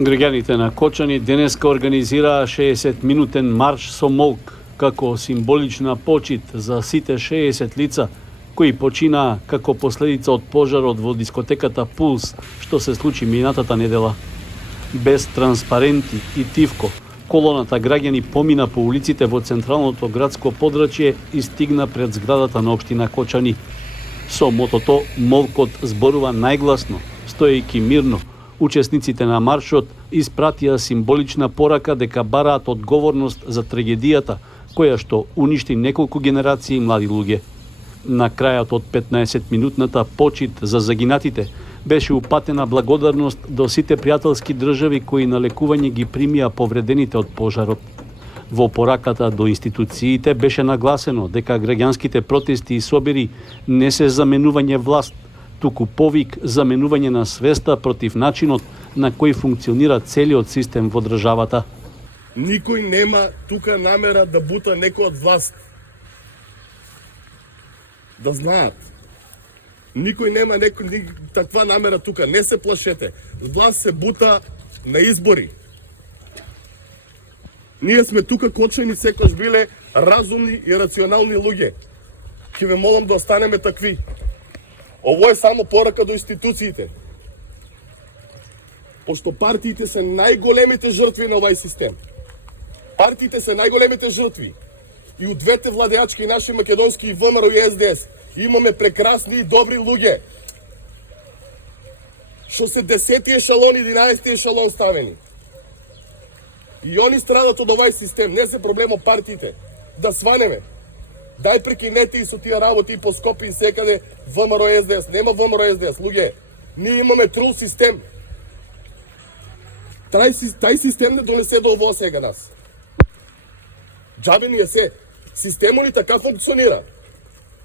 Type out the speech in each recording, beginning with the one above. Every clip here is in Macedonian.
Граѓаните на Кочани денеска организираа 60-минутен марш со молк како символична почит за сите 60 лица кои починаа како последица од пожарот во дискотеката Пулс, што се случи минатата недела. Без транспаренти и тивко, колоната граѓани помина по улиците во централното градско подрачје и стигна пред зградата на општина Кочани. Со мотото молкот зборува најгласно, стоејќи мирно. Учесниците на маршот испратија символична порака дека бараат одговорност за трагедијата која што уништи неколку генерации млади луѓе. На крајот од 15-минутната почит за загинатите беше упатена благодарност до сите пријателски држави кои на лекување ги примија повредените од пожарот. Во пораката до институциите беше нагласено дека граѓанските протести и собери не се заменување власт, туку повик за менување на свеста против начинот на кој функционира целиот систем во државата. Никој нема тука намера да бута некој од власт. Да знаат. Никој нема таква намера тука. Не се плашете. Власт се бута на избори. Ние сме тука Кочани секој биле разумни и рационални луѓе. Ќе ве молам да останеме такви. Ово е само порака до институциите. Пошто партиите се најголемите жртви на овај систем. Партиите се најголемите жртви. И од двете владеачки, наши македонски и ВМРО и СДС, имаме прекрасни и добри луѓе. Што се 10-ти ешалон, 11-ти ешалон ставени. И они страдат од овај систем. Не се проблем од партиите. Да сванеме. Дај прекинете и со тие работи и по Скопје и секаде ВМРО СДС. Нема ВМРО СДС, луѓе. Ние имаме трул систем. Тај систем не донесе до ово сега нас. Джабе ни е се. Системот ни така функционира.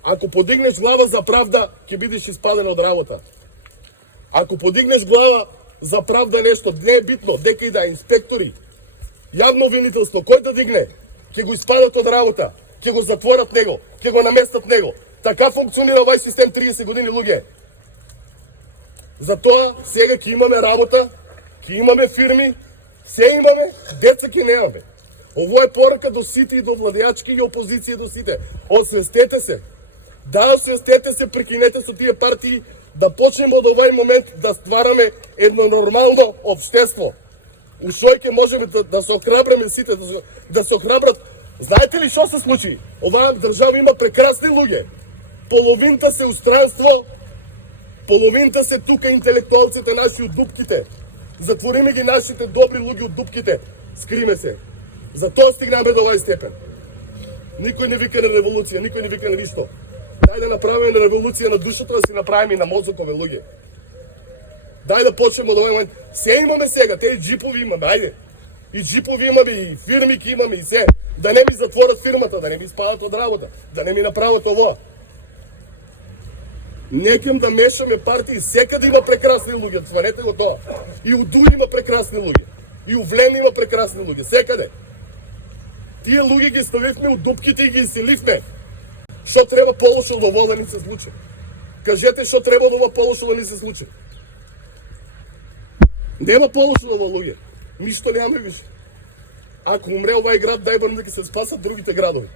Ако подигнеш глава за правда, ќе бидеш испаден од работа. Ако подигнеш глава за правда нешто, не е битно, дека и да е инспектори, јавно обвинителство, кој да дигне, ќе го испадат од работа, ќе го затворат него, ќе го наместат него. Така функционира овај систем 30 години, луѓе. Затоа сега ќе имаме работа, ќе имаме фирми, се имаме, деца ќе немаме. Ово е порака до сите и до владеачки и опозиција до сите. Освестете се. Да, освестете се, прекинете со тие партии, да почнеме од овај момент да ствараме едно нормално општество. Ушој ќе можеме да се охрабриме сите, да се охрабрат. Знаете ли што се случи? Оваа држава има прекрасни луѓе. Половинта се устранство, половинта се тука интелектуалците наши од дупките. Затвориме ги нашите добри луѓе од дупките. Скриме се. Затоа стигнаме до овај степен. Никој не вика на револуција, никој не вика на ништо. Дај да направиме на револуција на душата, да си направиме и на мозокове, луѓе. Дај да почнеме од овој момент. Се имаме сега, те и джипови имаме, ајде. И джипови имаме, и фирмики имаме, и се. Да не ми затворат фирмата, да не ми спадат од работа, да не ми направат ово. Некем да мешаме партии, секаде има прекрасни луѓе, сварете го тоа. И у Дуј има прекрасни луѓе. И у Влен има прекрасни луѓе, секаде. Тие луѓе ги ставивме у дупките и ги иселивме. Што треба полошо да ово да ни се случи? Кажете што треба да ово полошо да ни се случи? Нема полошо да ово, луѓе. Ништо немаме више. Ако умре овај град, дај барем да ги се спасат другите градови.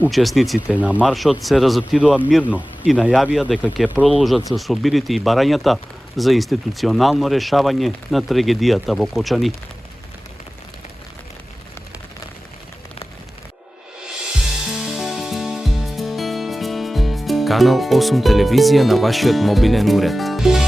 Учесниците на маршот се разотидоа мирно и најавија дека ќе продолжат со собирите и барањата за институционално решавање на трагедијата во Кочани. Канал 8 телевизија на вашиот мобилен уред.